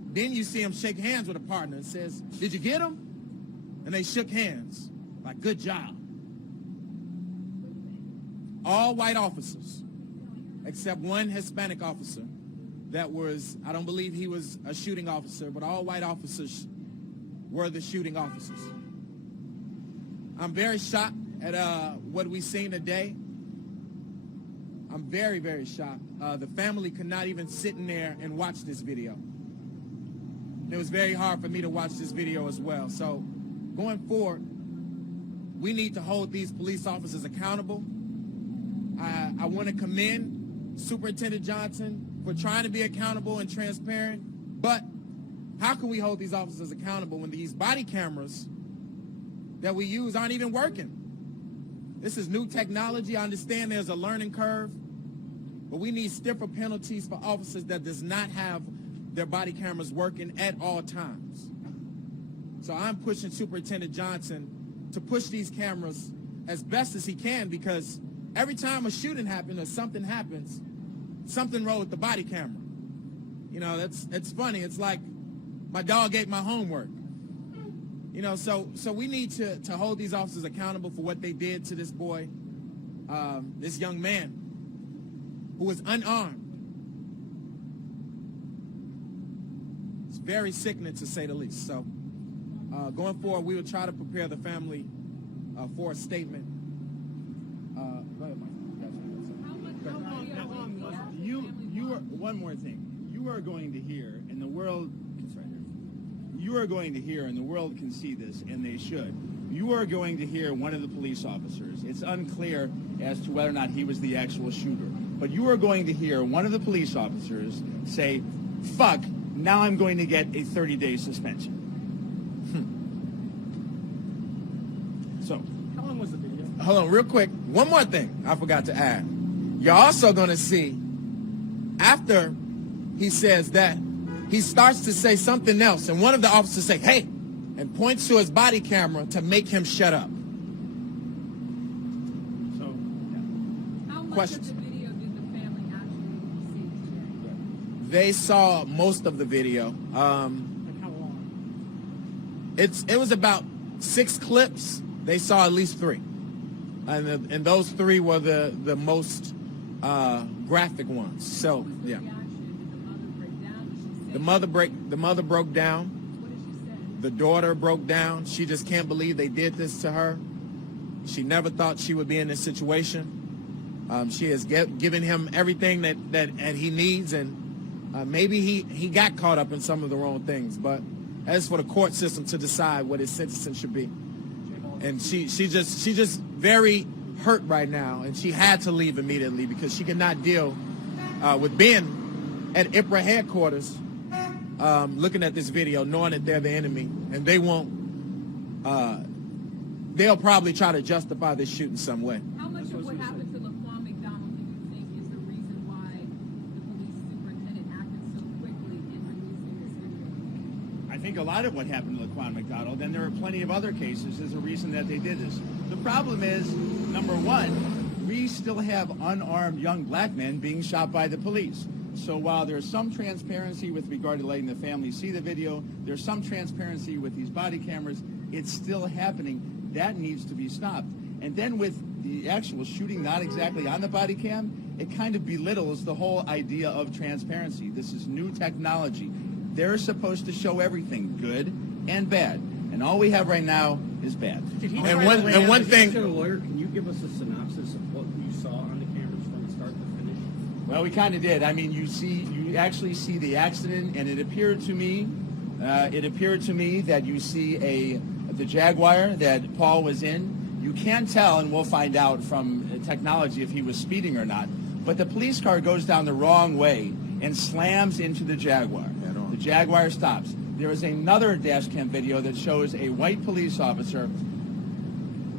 Then you see him shake hands with a partner and says, "Did you get him?" And they shook hands, like, "Good job." All white officers, except one Hispanic officer that was, I don't believe he was a shooting officer, but all white officers were the shooting officers. I'm very shocked at what we've seen today. I'm very, very shocked. The family could not even sit in there and watch this video. It was very hard for me to watch this video as well. So going forward, we need to hold these police officers accountable. I want to commend Superintendent Johnson for trying to be accountable and transparent, but how can we hold these officers accountable when these body cameras that we use aren't even working? This is new technology. I understand there's a learning curve, but we need stiffer penalties for officers that does not have their body cameras working at all times. So I'm pushing Superintendent Johnson to push these cameras as best as he can, because every time a shooting happens or something happens, something wrong with the body camera. You know, it's funny. It's like my dog ate my homework. You know, so we need to hold these officers accountable for what they did to this boy, this young man who was unarmed. It's very sickening, to say the least. So going forward, we will try to prepare the family for a statement. Go ahead, Mike. One more thing. You are going to hear, and the world, it's right here. You are going to hear, and the world can see this, and they should. You are going to hear one of the police officers. It's unclear as to whether or not he was the actual shooter. But you are going to hear one of the police officers say, "Fuck, now I'm going to get a 30-day suspension." So, how long was the video? Hold on, real quick. One more thing I forgot to add. You're also going to see, after he says that, he starts to say something else, and one of the officers say, "Hey," and points to his body camera to make him shut up. So, How much Questions? of the video did the family actually see? They saw most of the video. Like how long? It was about 6 clips. They saw at least 3, and those 3 were the most graphic ones. So What was the yeah, reaction? Did the mother break down? Did she say the mother broke down. What did she say? The daughter broke down. She just can't believe they did this to her. She never thought she would be in this situation. She has given him everything that he needs, and maybe he got caught up in some of the wrong things. But as for the court system to decide what his sentencing should be, and she just very hurt right now, and she had to leave immediately because she could not deal with being at IPRA headquarters, looking at this video, knowing that they're the enemy, and they won't. They'll probably try to justify this shooting some way. How much of what happened to Laquan McDonald do you think is the reason why the police superintendent acted so quickly in releasing this video? I think a lot of what happened to Laquan McDonald, and there are plenty of other cases, is the reason that they did this. The problem is, number one, we still have unarmed young black men being shot by the police. So while there's some transparency with regard to letting the family see the video, there's some transparency with these body cameras, it's still happening. That needs to be stopped. And then with the actual shooting not exactly on the body cam, it kind of belittles the whole idea of transparency. This is new technology. They're supposed to show everything, good and bad. And all we have right now is bad. And one thing, Lawyer, can you give us a synopsis of what you saw on the cameras from start to finish? Well, we kind of did. I mean, you actually see the accident, and it appeared to me that you see the Jaguar that Paul was in. You can't tell, and we'll find out from technology if he was speeding or not. But the police car goes down the wrong way and slams into the Jaguar. The Jaguar stops. There is another dash cam video that shows a white police officer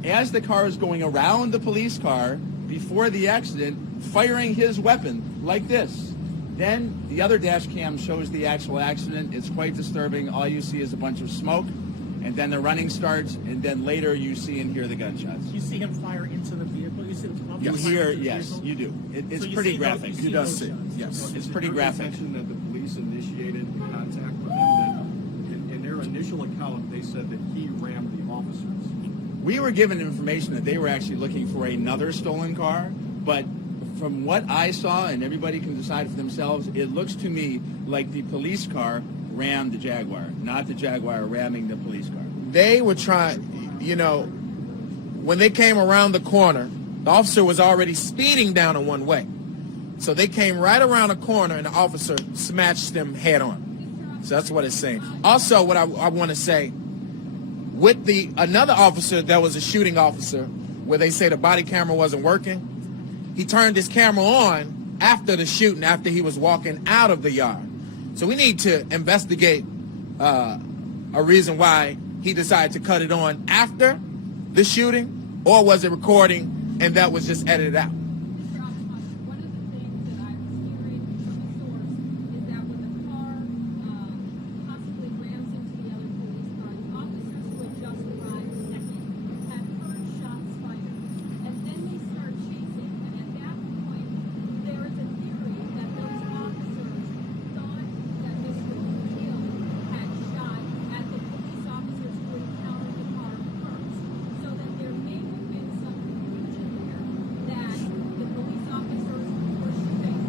as the car is going around the police car before the accident, firing his weapon like this. Then the other dash cam shows the actual accident. It's quite disturbing. All you see is a bunch of smoke, and then the running starts, and then later you see and hear the gunshots. You see him fire into the vehicle? You see him You fire hear, into the yes, vehicle? you do. It's So you pretty see graphic. those- you does see, shots. yes. It's pretty graphic. Mentioned that the police police initiated contact with him. That in their initial account, they said that he rammed the officers. We were given information that they were actually looking for another stolen car, but from what I saw, and everybody can decide for themselves, it looks to me like the police car rammed the Jaguar, not the Jaguar ramming the police car. They were trying, you know, when they came around the corner, the officer was already speeding down a one-way. So they came right around the corner and the officer smashed them head on. So that's what it's saying. Also, what I want to say, with another officer that was a shooting officer, where they say the body camera wasn't working, he turned his camera on after the shooting, after he was walking out of the yard. So we need to investigate a reason why he decided to cut it on after the shooting, or was it recording and that was just edited out? Mr. Alcott, one of the things that I was hearing from the source is that when the car possibly rams into the other police car, the officers who had just arrived second had heard shots fired, and then they start chasing, and at that point, there is a theory that those officers thought that Mr. Hill had shot at the police officers who encountered the car first, so that there may have been some confusion here that the police officers were shooting,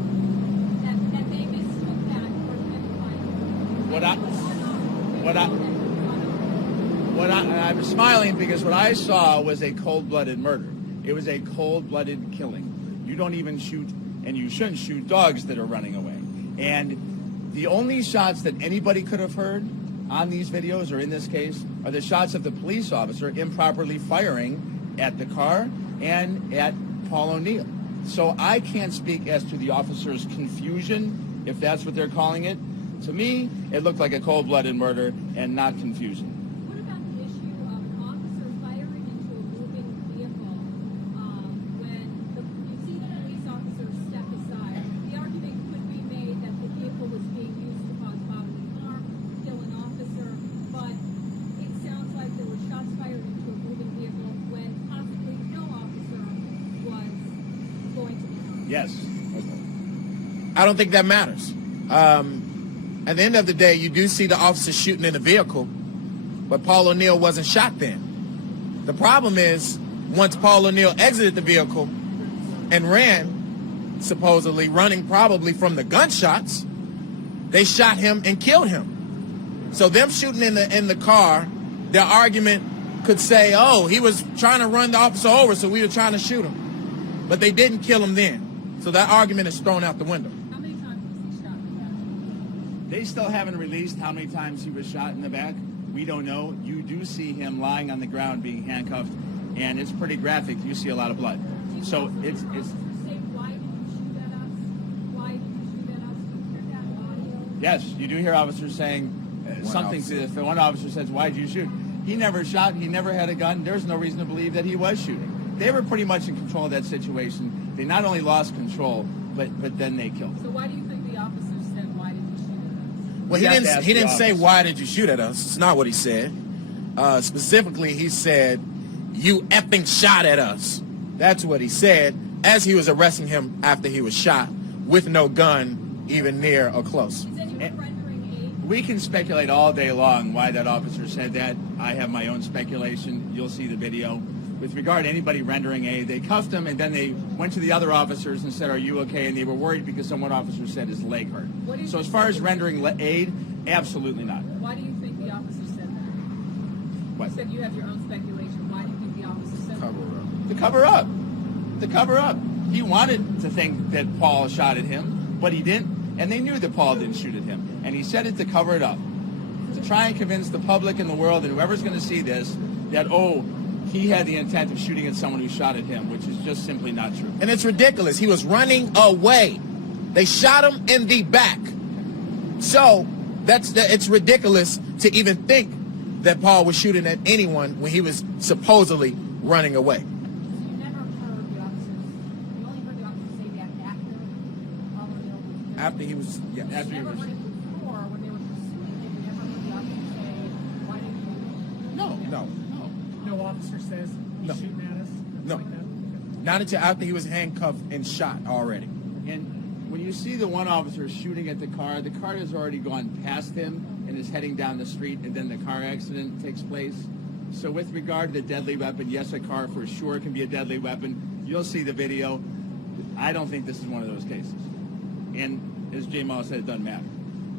that they mistook that for I was smiling because what I saw was a cold-blooded murder. It was a cold-blooded killing. You don't even shoot, and you shouldn't shoot dogs that are running away. And the only shots that anybody could have heard on these videos, or in this case, are the shots of the police officer improperly firing at the car and at Paul O'Neill. So I can't speak as to the officer's confusion, if that's what they're calling it. To me, it looked like a cold-blooded murder and not confusion. What about the issue of an officer firing into a moving vehicle when you see the police officer step aside? The argument could be made that the vehicle was being used to cause bodily harm, kill an officer, but it sounds like there were shots fired into a moving vehicle when possibly no officer was going to be harmed. Yes. I don't think that matters. At the end of the day, you do see the officer shooting in the vehicle, but Paul O'Neill wasn't shot then. The problem is, once Paul O'Neill exited the vehicle and ran, supposedly running probably from the gunshots, they shot him and killed him. So them shooting in the car, their argument could say, oh, he was trying to run the officer over, so we were trying to shoot him. But they didn't kill him then. So that argument is thrown out the window. How many times was he shot in the back? They still haven't released how many times he was shot in the back. We don't know. You do see him lying on the ground being handcuffed, and it's pretty graphic. You see a lot of blood. So it's Officers say, why did you shoot at us? Why did you shoot at us? You hear that audio? yes, you do hear officers saying something to this. The one officer says, "Why did you shoot?" He never shot. He never had a gun. There's no reason to believe that he was shooting. They were pretty much in control of that situation. They not only lost control, but then they killed him. So why do you think the officer said, why did you shoot at us? Well, You have to ask he the didn't say, officer. why did you shoot at us? It's not what he said. Specifically, he said, you effing shot at us. That's what he said as he was arresting him after he was shot with no gun even near or close. Is anyone rendering aid? We can speculate all day long why that officer said that. I have my own speculation. You'll see the video. With regard to anybody rendering aid, they cuffed him and then they went to the other officers and said, are you okay? And they were worried because some one officer said his leg hurt. What is So the as far as speculation? rendering aid, absolutely not. Why do you think the officer said that? What? You said you have your own speculation. Why do you think the officer said that? To cover up. To cover up. He wanted to think that Paul shot at him, but he didn't. And they knew that Paul didn't shoot at him. And he said it to cover it up. To try and convince the public and the world and whoever's going to see this that, oh, he had the intent of shooting at someone who shot at him, which is just simply not true. And it's ridiculous. He was running away. They shot him in the back. So it's ridiculous to even think that Paul was shooting at anyone when he was supposedly running away. So you never heard the officers, you only heard the officers say that after Paul O'Neill was killed? After he was, yeah. After he You never was- heard it before when they were pursuing him, you never heard the officers say, why didn't you? No. No officer says he's No. shooting at us? No. Like that? Not until after he was handcuffed and shot already. And when you see the one officer shooting at the car has already gone past him and is heading down the street, and then the car accident takes place. So with regard to the deadly weapon, yes, a car for sure can be a deadly weapon. You'll see the video. I don't think this is one of those cases. And as J. Mall said, it doesn't matter.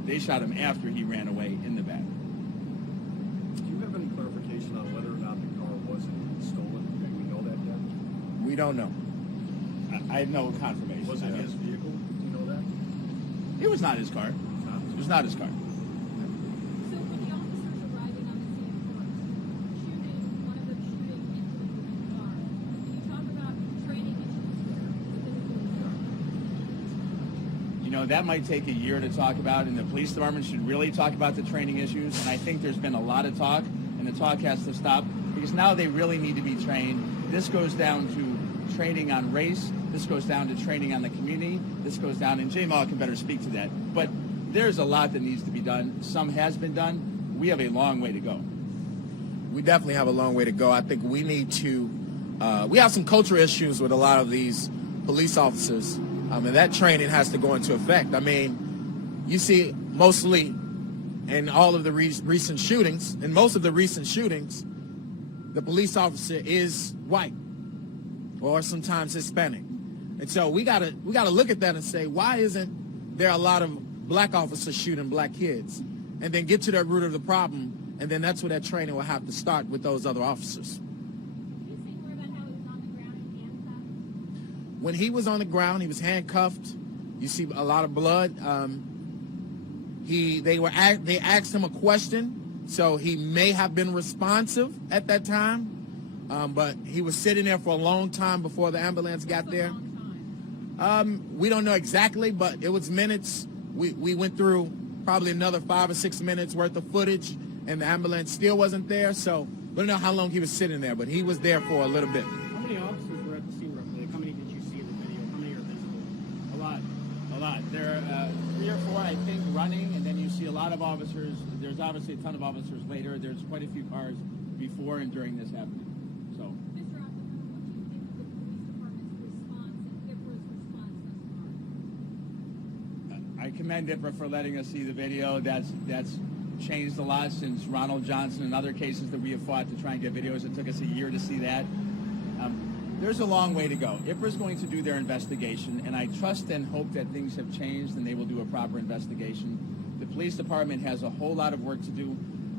They shot him after he ran away in the back. Do you have any clarification on whether or not the car wasn't stolen? Do we know that yet? We don't know. I have no confirmation. Was it his vehicle? Do you know that? It was not his car. It was not his car. So when the officers arriving on the scene first, one of them shooting into the moving car, can you talk about training issues there within the police department? You know, that might take a year to talk about, and the police department should really talk about the training issues. And I think there's been a lot of talk, and the talk has to stop, because now they really need to be trained. This goes down to training on race. This goes down to training on the community. This goes down, and J. Mall can better speak to that. But there's a lot that needs to be done. Some has been done. We have a long way to go. We definitely have a long way to go. I think we need to, we have some cultural issues with a lot of these police officers, and that training has to go into effect. I mean, you see mostly in all of the recent shootings, in most of the recent shootings, the police officer is white or sometimes Hispanic. And so we gotta look at that and say, why isn't there a lot of black officers shooting black kids? And then get to the root of the problem, and then that's where that training will have to start with those other officers. Can you say more about how he was on the ground and handcuffed? When he was on the ground, he was handcuffed. You see a lot of blood. They asked him a question, so he may have been responsive at that time. But he was sitting there for a long time before the ambulance got there. We don't know exactly, but it was minutes. We went through probably another 5 or 6 minutes worth of footage, and the ambulance still wasn't there. So we don't know how long he was sitting there, but he was there for a little bit. How many officers were at the scene roughly? How many did you see in the video? How many are visible? A lot. There are 3 or 4, I think, running, and then you see a lot of officers. There's obviously a ton of officers later. There's quite a few cars before and during this happening. So, Mr. Oppenheimer, what do you think of the police department's response and IPRA's response thus far? I commend IPRA for letting us see the video. That's changed a lot since Ronald Johnson and other cases that we have fought to try and get videos. It took us a year to see that. There's a long way to go. IPRA's going to do their investigation, and I trust and hope that things have changed and they will do a proper investigation. The police department has a whole lot of work to do.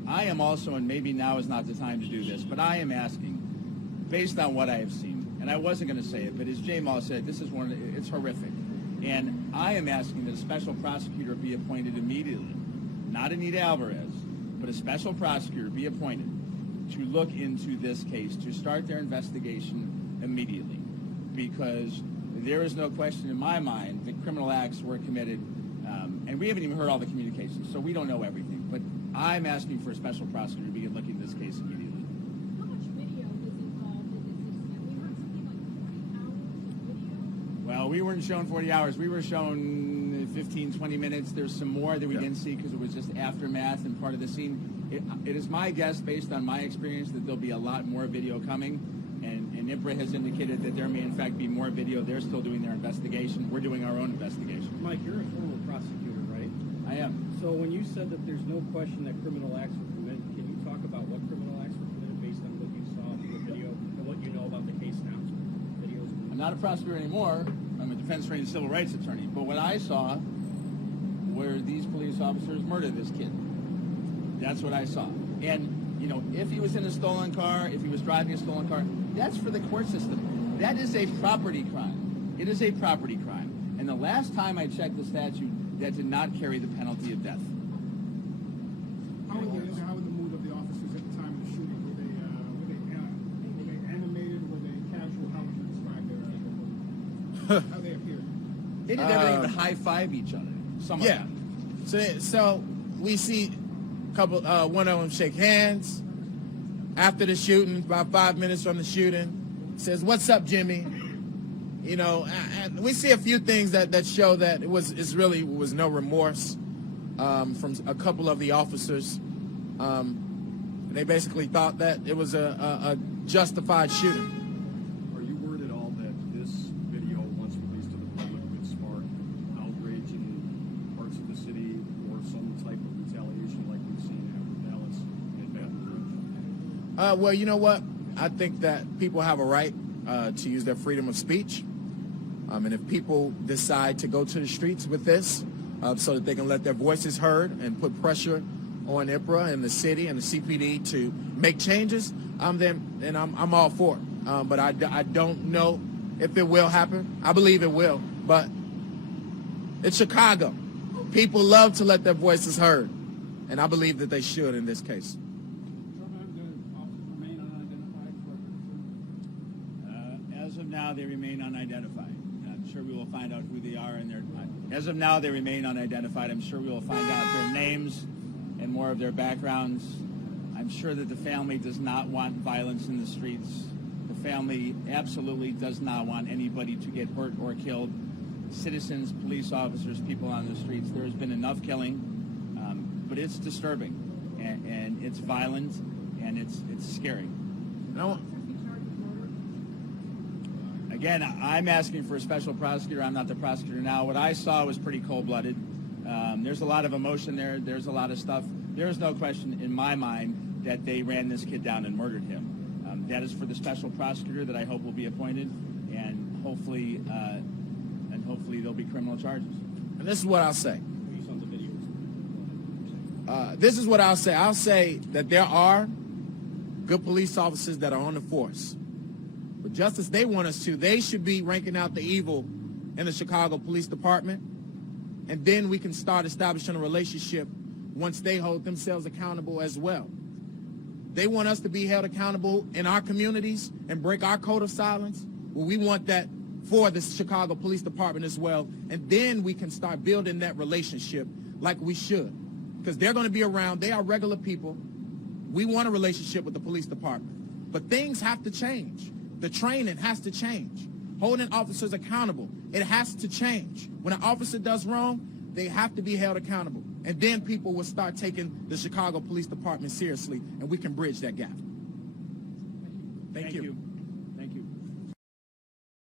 I am also, and maybe now is not the time to do this, but I am asking, based on what I have seen, and I wasn't going to say it, but as J. Mall said, this is it's horrific. And I am asking that a special prosecutor be appointed immediately, not Anita Alvarez, but a special prosecutor be appointed to look into this case, to start their investigation immediately, because there is no question in my mind that criminal acts were committed, and we haven't even heard all the communications, so we don't know everything. But I'm asking for a special prosecutor to begin looking at this case immediately. How much video was involved in this incident? We heard something like 40 hours of video. Well, we weren't shown 40 hours. We were shown 15, 20 minutes. There's some more that we didn't see because it was just aftermath and part of the scene. It is my guess, based on my experience, that there'll be a lot more video coming. And IPRA has indicated that there may, in fact, be more video. They're still doing their investigation. We're doing our own investigation. Mike, you're a former prosecutor, right? I am. So when you said that there's no question that criminal acts were committed, can you talk about what criminal acts were committed based on what you saw in the video and what you know about the case now? Videos. I'm not a prosecutor anymore. I'm a defense-trained civil rights attorney. But what I saw were these police officers murder this kid. That's what I saw. And, you know, if he was in a stolen car, if he was driving a stolen car, that's for the court system. That is a property crime. It is a property crime. And the last time I checked the statute, that did not carry the penalty of death. How were the mood of the officers at the time of the shooting? Were they animated? Were they casual? How would you describe how they appeared? They did everything but high-five each other. Some of Yeah. them. So we see one of them shake hands after the shooting, about 5 minutes from the shooting. Says, "What's up, Jimmy?" You know, and we see a few things that show that it really was no remorse from a couple of the officers. They basically thought that it was a justified shooting. Are you worried at all that this video, once released to the public, could spark Well, you know what? I think that people have a right to use their freedom of speech. And if people decide to go to the streets with this so that they can let their voices heard and put pressure on IPRA and the city and the CPD to make changes, then I'm all for it. But I don't know if it will happen. I believe it will, but it's Chicago. People love to let their voices heard, and I believe that they should in this case. As of now, they remain unidentified. I'm sure we will find out who they are and their. As of now, they remain unidentified. I'm sure we will find out their names and more of their backgrounds. I'm sure that the family does not want violence in the streets. The family absolutely does not want anybody to get hurt or killed. Citizens, police officers, people on the streets. There has been enough killing, but it's disturbing, and it's violent, and it's scary. Again, I'm asking for a special prosecutor. I'm not the prosecutor now. What I saw was pretty cold-blooded. There's a lot of emotion there. There's a lot of stuff. There is no question in my mind that they ran this kid down and murdered him. That is for the special prosecutor that I hope will be appointed, and hopefully there'll be criminal charges. And this is what I'll say. You saw the video. This is what I'll say. I'll say that there are good police officers that are on the force. But just as they want us to, they should be ranking out the evil in the Chicago Police Department. And then we can start establishing a relationship once they hold themselves accountable as well. They want us to be held accountable in our communities and break our code of silence. Well, we want that for the Chicago Police Department as well. And then we can start building that relationship like we should. Because they're going to be around. They are regular people. We want a relationship with the police department. But things have to change. The training has to change. Holding officers accountable, it has to change. When an officer does wrong, they have to be held accountable. And then people will start taking the Chicago Police Department seriously, and we can bridge that gap. Thank you.